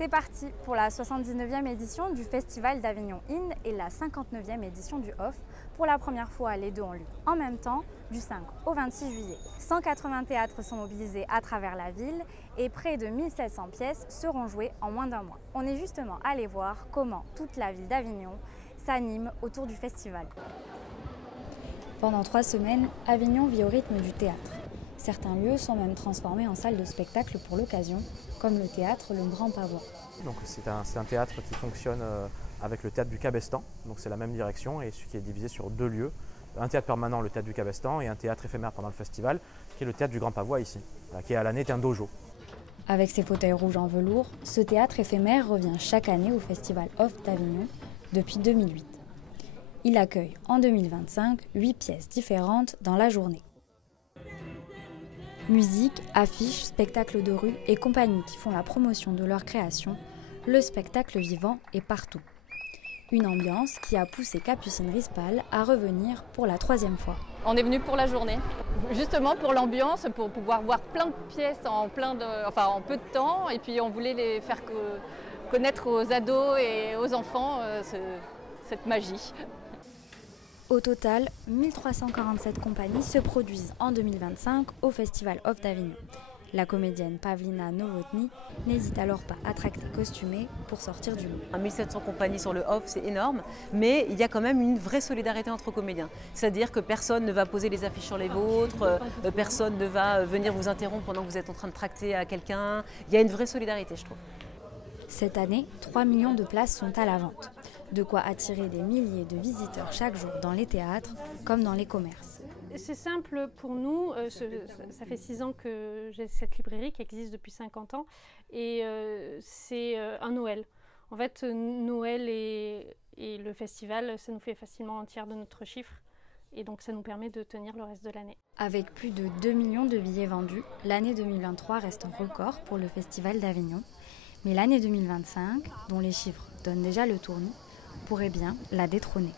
C'est parti pour la 79e édition du Festival d'Avignon In et la 59e édition du Off. Pour la première fois, les deux ont lieu en même temps, du 5 au 26 juillet. 180 théâtres sont mobilisés à travers la ville et près de 1700 pièces seront jouées en moins d'un mois. On est justement allé voir comment toute la ville d'Avignon s'anime autour du festival. Pendant 3 semaines, Avignon vit au rythme du théâtre. Certains lieux sont même transformés en salles de spectacle pour l'occasion, comme le théâtre Le Grand Pavois. C'est un théâtre qui fonctionne avec le théâtre du Cabestan, donc c'est la même direction et qui est divisé sur 2 lieux. Un théâtre permanent, le théâtre du Cabestan, et un théâtre éphémère pendant le festival, qui est le théâtre du Grand Pavois ici, qui à l'année est un dojo. Avec ses fauteuils rouges en velours, ce théâtre éphémère revient chaque année au Festival Off d'Avignon depuis 2008. Il accueille en 2025 8 pièces différentes dans la journée. Musique, affiches, spectacles de rue et compagnies qui font la promotion de leur création, le spectacle vivant est partout. Une ambiance qui a poussé Capucine Rispal à revenir pour la 3e fois. On est venu pour la journée, justement pour l'ambiance, pour pouvoir voir plein de pièces en peu de temps, et puis on voulait les faire connaître aux ados et aux enfants cette magie. Au total, 1347 compagnies se produisent en 2025 au Festival Off d'Avignon. La comédienne Pavlina Novotny n'hésite alors pas à tracter costumée pour sortir du lot. 1700 compagnies sur le Off, c'est énorme, mais il y a quand même une vraie solidarité entre comédiens. C'est-à-dire que personne ne va poser les affiches sur les vôtres, personne ne va venir vous interrompre pendant que vous êtes en train de tracter à quelqu'un. Il y a une vraie solidarité, je trouve. Cette année, 3 millions de places sont à la vente. De quoi attirer des milliers de visiteurs chaque jour dans les théâtres comme dans les commerces. C'est simple pour nous, ça fait 6 ans que j'ai cette librairie qui existe depuis 50 ans et c'est un Noël. En fait, Noël et le festival, ça nous fait facilement un tiers de notre chiffre et donc ça nous permet de tenir le reste de l'année. Avec plus de 2 millions de billets vendus, l'année 2023 reste un record pour le Festival d'Avignon. Mais l'année 2025, dont les chiffres donnent déjà le tournis, pourrait bien la détrôner.